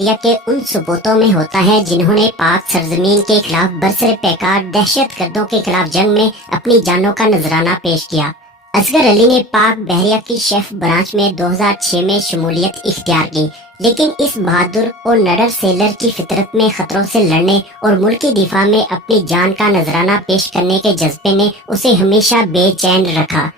बहरिया के उन सबूतों में होता है जिन्होंने पाक सरजमीन के खिलाफ बरसर पैकार दहशत गर्दों के खिलाफ जंग में अपनी जानों का नजराना पेश किया। असगर अली ने पाक बहरिया की शेफ ब्रांच में 2006 में शमूलियत इख्तियार की, लेकिन इस बहादुर और नडर सेलर की फितरत में खतरों से लड़ने और मुल्की दिफा में अपनी जान का नजराना पेश करने के जज्बे ने उसे हमेशा बेचैन रखा।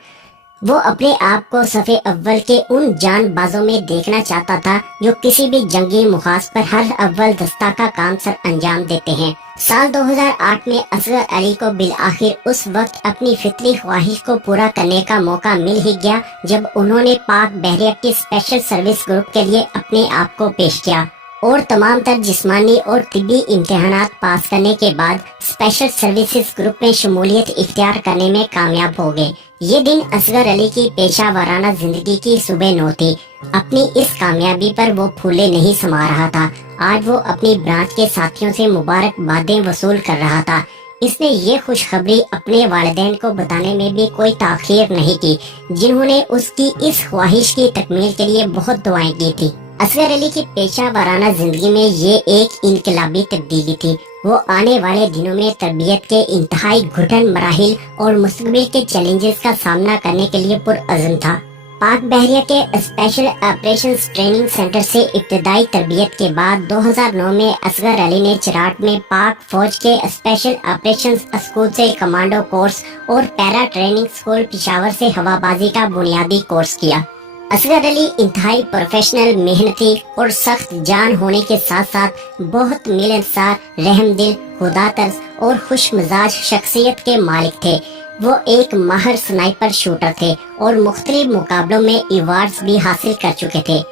वो अपने आप को सफ़े अव्वल के उन जानबाजों में देखना चाहता था जो किसी भी जंगी मुखास पर हर अव्वल दस्ता का काम सर अंजाम देते हैं। साल 2008 में असगर अली को बिल आखिर उस वक्त अपनी फितरी ख्वाहिश को पूरा करने का मौका मिल ही गया जब उन्होंने पाक बहरिया की स्पेशल सर्विस ग्रुप के लिए अपने आप को पेश किया और तमाम तर जिस्मानी और तिब्बी इम्तिहानात पास करने के बाद स्पेशल सर्विसेज ग्रुप में शमूलियत इख्तियार करने में कामयाब हो गए। ये दिन असगर अली की पेशा वाराना जिंदगी की सुबह नो थी। अपनी इस कामयाबी पर वो फूले नहीं समा रहा था। आज वो अपनी ब्रांच के साथियों से मुबारकबादें वसूल कर रहा था। इसने ये खुशखबरी अपने वालिदैन को बताने में भी कोई ताखीर नहीं की, जिन्होंने उसकी इस ख्वाहिश की तकमील के लिए बहुत दुआएं की थी। असगर अली की पेशा वाराना जिंदगी में ये एक इनकलाबी तब्दीली थी। वो आने वाले दिनों में तरबियत के इंतहाई घुटन मराहिल और मुस्तकबिल के चैलेंजेस का सामना करने के लिए पुरअज़्म था। पाक बहरिया के स्पेशल ऑपरेशंस ट्रेनिंग सेंटर से इब्तदाई तरबियत के बाद 2009 में असगर अली ने चिराट में पाक फौज के स्पेशल ऑपरेशंस स्कूल से कमांडो कोर्स और पैरा ट्रेनिंग स्कूल पेशावर से हवाबाजी का बुनियादी कोर्स किया। असगर अली इंतहाई प्रोफेशनल, मेहनती और सख्त जान होने के साथ साथ बहुत मिलनसार, रहमदिल, खुदातर्स और खुश मिजाज शख्सियत के मालिक थे। वो एक माहिर स्नाइपर शूटर थे और मुख्तलिफ मुकाबलों में अवार्ड्स भी हासिल कर चुके थे।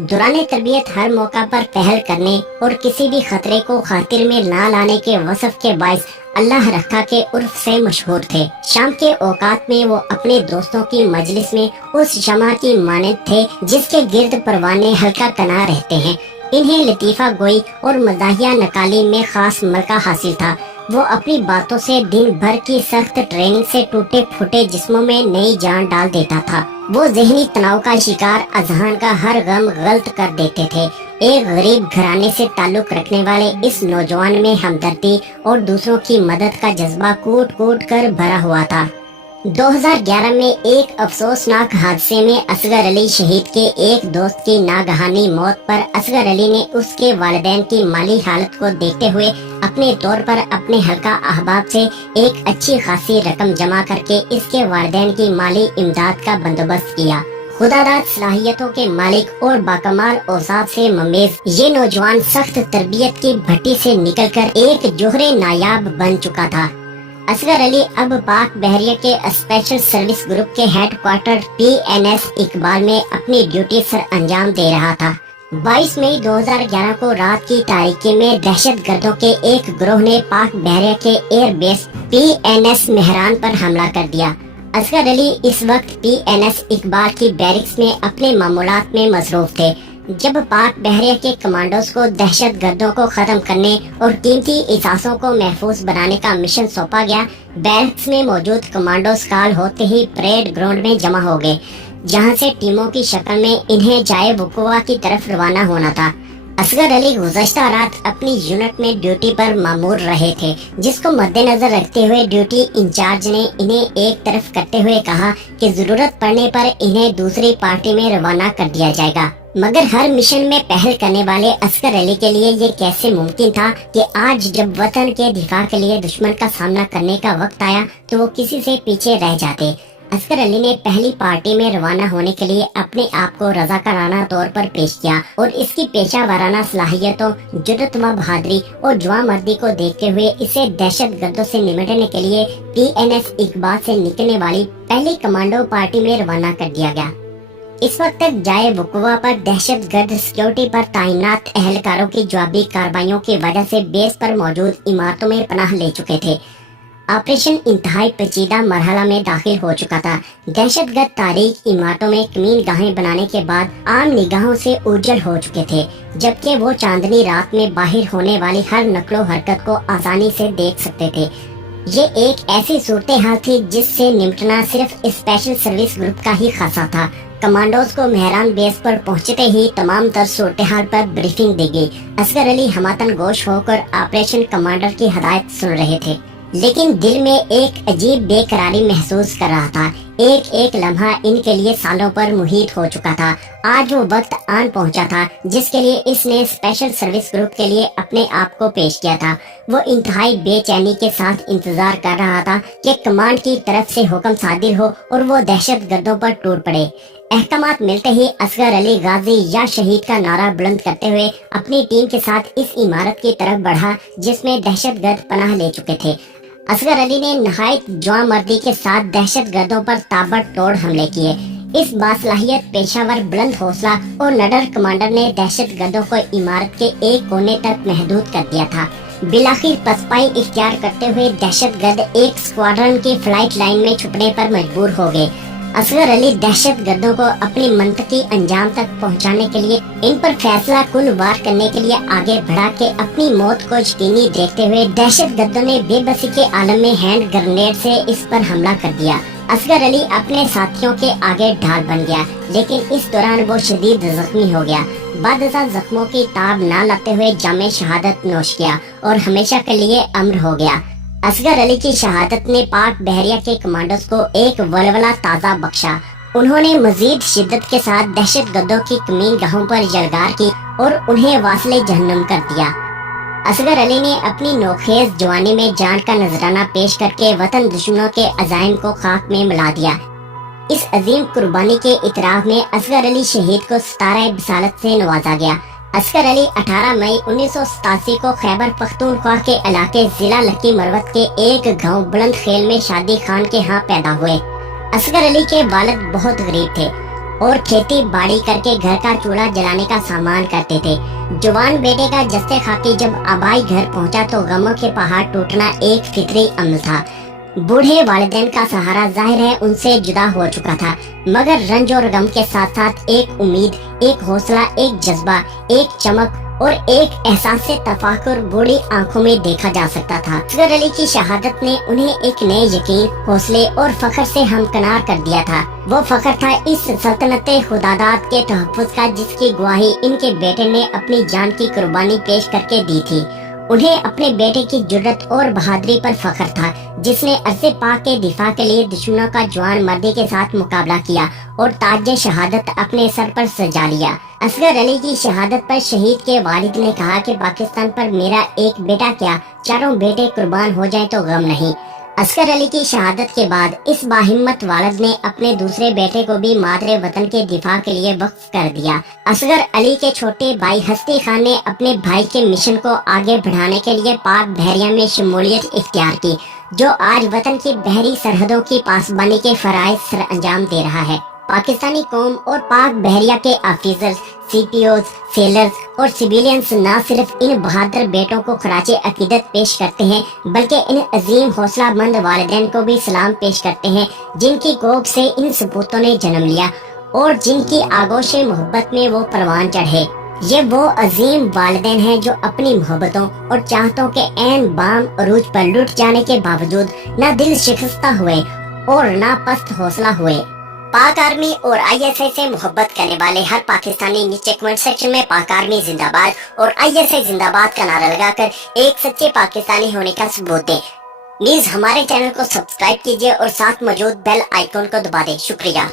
दौरान तरबियत हर मौका पर पहल करने और किसी भी खतरे को खातिर में ना लाने के वसफ के बाइस अल्लाह रखा के उर्फ से मशहूर थे। शाम के औकात में वो अपने दोस्तों की मजलिस में उस शमा की मानद थे जिसके गिर्द परवाने हल्का कना रहते हैं। इन्हें लतीफा गोई और मज़ाहिया नकाली में खास मौका हासिल था। वो अपनी बातों से दिन भर की सख्त ट्रेनिंग से टूटे फूटे जिस्मों में नई जान डाल देता था। वो ज़हनी तनाव का शिकार अजहान का हर गम गलत कर देते थे। एक गरीब घराने से ताल्लुक रखने वाले इस नौजवान में हमदर्दी और दूसरों की मदद का जज्बा कूट कूट कर भरा हुआ था। 2011 में एक अफसोसनाक हादसे में असगर अली शहीद के एक दोस्त की नागहानी मौत पर असगर अली ने उसके वालिदैन की माली हालत को देखते हुए अपने तौर पर अपने हल्का अहबाब से एक अच्छी खासी रकम जमा करके इसके वालिदैन की माली इमदाद का बंदोबस्त किया। खुदादाद सलाहियतों के मालिक और बाकमाल औसाफ से ममेज ये नौजवान सख्त तरबियत की भट्टी से निकलकर एक जोहरे नायाब बन चुका था। असगर अली अब पाक बहरिया के स्पेशल सर्विस ग्रुप के हेडक्वार्टर PNS इकबाल में अपनी ड्यूटी सर अंजाम दे रहा था। 22 मई 2011 को रात की तारीकी में दहशत गर्दों के एक गिरोह ने पाक बहरिया के एयरबेस PNS मेहरान पर हमला कर दिया। असगर अली इस वक्त PNS इकबाल की बैरिक्स में अपने मामूलात में मसरूफ थे जब पाक बहरिया के कमांडोज को दहशत गर्दों को खत्म करने और कीमती इसासों को महफूज बनाने का मिशन सौंपा गया। बैरिक्स में मौजूद कमांडोज काल होते ही परेड ग्राउंड में जमा हो गए, जहां से टीमों की शक्ल में इन्हें जाए वकुआ की तरफ रवाना होना था। असगर अली गुज़श्ता रात अपनी यूनिट में ड्यूटी पर मामूर रहे थे, जिसको मद्देनजर रखते हुए ड्यूटी इंचार्ज ने इन्हें एक तरफ करते हुए कहा कि जरूरत पड़ने पर इन्हें दूसरी पार्टी में रवाना कर दिया जाएगा। मगर हर मिशन में पहल करने वाले असगर अली के लिए ये कैसे मुमकिन था कि आज जब वतन के दिफा के लिए दुश्मन का सामना करने का वक्त आया तो वो किसी से पीछे रह जाते। असगर अली ने पहली पार्टी में रवाना होने के लिए अपने आप को रज़ाकाराना तौर पर पेश किया और इसकी पेशा वाराना सलाहियतों, जुर्रत व बहादुरी और जुआ मर्दी को देखते हुए इसे दहशत गर्दों से निपटने के लिए PNS इकबाल से निकलने वाली पहली कमांडो पार्टी में रवाना कर दिया गया। इस वक्त तक जाए वकुआ पर दहशत गर्द सिक्योरिटी पर तैनात एहलकारों की जवाबी कार्रवाइयों की वजह से बेस पर मौजूद इमारतों में पनाह ले चुके थे। ऑपरेशन इंतहाई पेचीदा मरहला में दाखिल हो चुका था। दहशतगर्द तारीख इमारतों में कमीन गाहें बनाने के बाद आम निगाहों से उज्जल हो चुके थे, जबकि वो चांदनी रात में बाहर होने वाली हर नकलो हरकत को आसानी से देख सकते थे। ये एक ऐसी सूरत हाल थी जिससे निपटना सिर्फ स्पेशल सर्विस ग्रुप का ही खासा था। कमांडोज को मेहरान बेस पर पहुंचते ही तमाम तर सूरत हाल पर ब्रीफिंग दी गई। असगर अली हमातन गोश होकर ऑपरेशन कमांडर की हदायत सुन रहे थे, लेकिन दिल में एक अजीब बेकरारी महसूस कर रहा था। एक एक लम्हा इनके लिए सालों पर मुहित हो चुका था। आज वो वक्त आन पहुंचा था जिसके लिए इसने स्पेशल सर्विस ग्रुप के लिए अपने आप को पेश किया था। वो इंतहाई बेचैनी के साथ इंतजार कर रहा था कि कमांड की तरफ से हुक्म सादिर हो और वो दहशत गर्दों पर टूट पड़े। अहकामात मिलते ही असगर अली गाजी या शहीद का नारा बुलंद करते हुए अपनी टीम के साथ इस इमारत की तरफ बढ़ा जिसमें दहशतगर्द पनाह ले चुके थे। असगर अली ने नहायत जवामर्दी के साथ दहशत गर्दों पर ताबड़तोड़ हमले किए। इस बासलाहियत पेशावर बुलंद हौसला और नडर कमांडर ने दहशत गर्दों को इमारत के एक कोने तक महदूद कर दिया था। बिलाखिर पसपाई इख्तियार करते हुए दहशत गर्द एक स्क्वाड्रन की फ्लाइट लाइन में छुपने पर मजबूर हो गए। असगर अली दहशत गर्दों को अपनी मंतकी अंजाम तक पहुंचाने के लिए इन पर फैसला कुन वार करने के लिए आगे बढ़ा के अपनी मौत को यकीनी देखते हुए दहशत गर्दों ने बेबसी के आलम में हैंड ग्रेनेड से इस पर हमला कर दिया। असगर अली अपने साथियों के आगे ढाल बन गया, लेकिन इस दौरान वो शदीद जख्मी हो गया। बादशाह जख्मों की ताब न लाते हुए जामे शहादत नोश किया और हमेशा के लिए अमर हो गया। असगर अली की शहादत ने पाक बहरिया के कमांडोज को एक वलवला ताज़ा बख्शा। उन्होंने मजीद शिद्दत के साथ दहशत गर्दों की कमीन गाहों पर यलगार की और उन्हें वासले जहन्नुम कर दिया। असगर अली ने अपनी नौखेज जवानी में जान का नजराना पेश करके वतन दुश्मनों के अजाइम को खाक में मिला दिया। इस अजीम कुर्बानी के इतराफ में असगर अली शहीद को सितारा बिसालत से नवाजा गया। असगर अली 18 मई 1987 को खैबर पख्तूनख्वा के इलाके जिला लक्की मरवत के एक गांव बुलंद खेल में शादी खान के यहाँ पैदा हुए। असगर अली के वालिद बहुत गरीब थे और खेती बाड़ी करके घर का चूल्हा जलाने का सामान करते थे। जवान बेटे का जस्ते खाकी जब आबाई घर पहुंचा तो गमों के पहाड़ टूटना एक फितरी अमल था। बूढ़े वालिदैन का सहारा जाहिर है उनसे जुदा हो चुका था, मगर रंज और गम के साथ साथ एक उम्मीद, एक हौसला, एक जज्बा, एक चमक और एक एहसास से तफाकुर बूढ़ी आंखों में देखा जा सकता था। असगर अली की शहादत ने उन्हें एक नए यकीन, हौसले और फख्र से हमकनार कर दिया था। वो फख्र था इस सल्तनत खुदादाद के तहफ़्फ़ुज़ का जिसकी गवाही इनके बेटे ने अपनी जान की कुर्बानी पेश करके दी थी। उन्हें अपने बेटे की जुर्रत और बहादुरी पर फख्र था जिसने अरसे पाक के दिफा के लिए दुश्मनों का जवान मर्दी के साथ मुकाबला किया और ताज शहादत अपने सर पर सजा लिया। असगर अली की शहादत पर शहीद के वालिद ने कहा कि पाकिस्तान पर मेरा एक बेटा क्या, चारों बेटे कुर्बान हो जाएं तो गम नहीं। असगर अली की शहादत के बाद इस बाहिम्मत वालिद ने अपने दूसरे बेटे को भी मादरे वतन के दिफा के लिए वक्फ कर दिया। असगर अली के छोटे भाई हस्ती खान ने अपने भाई के मिशन को आगे बढ़ाने के लिए पाक बहरिया में शमूलियत इख्तियार की, जो आज वतन की बहरी सरहदों की पासबानी के फराइज सर अंजाम दे रहा है। पाकिस्तानी कौम और पाक बहरिया के ऑफिसर्स, CPOs, सेलर्स और सिविलियंस न सिर्फ इन बहादुर बेटों को खराजे अकीदत पेश करते हैं, बल्कि इन अजीम हौसलामंद वालिदैन को भी सलाम पेश करते हैं जिनकी गोद से इन सपूतों ने जन्म लिया और जिनकी आगोश मोहब्बत में वो परवान चढ़े। ये वो अजीम वालिदैन हैं जो अपनी मोहब्बतों और चाहतों के ऐन बाम अरूज पर लुट जाने के बावजूद न दिल शिकस्ता हुए और न पस्त हौसला हुए। पाक आर्मी और ISI से मोहब्बत करने वाले हर पाकिस्तानी नीचे कमेंट सेक्शन में पाक आर्मी जिंदाबाद और ISI जिंदाबाद का नारा लगाकर एक सच्चे पाकिस्तानी होने का सबूत दें। प्लीज हमारे चैनल को सब्सक्राइब कीजिए और साथ मौजूद बेल आइकॉन को दबा दें। शुक्रिया।